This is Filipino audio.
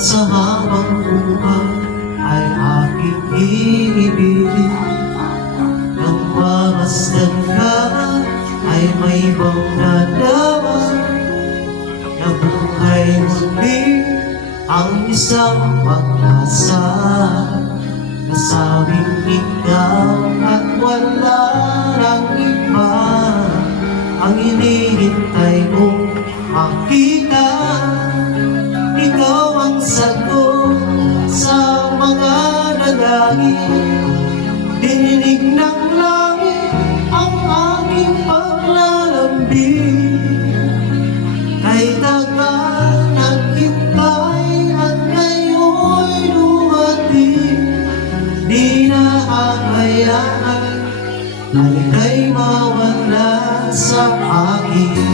At sa habang buhay ay aking iibigin. Nang mamasdan ka ay may ibang nadama, na buhay muli ang isang pag-asa. Nasabing ikaw at wala nang iba ang hinihintay mong makita. Ikaw ang sagot sa mga dalangin. Dininig ng langit ang aking paglalambing. Kay tagal naghintay at ngayon'y dumating. Di na hahayaan na ika'y mawala sa akin.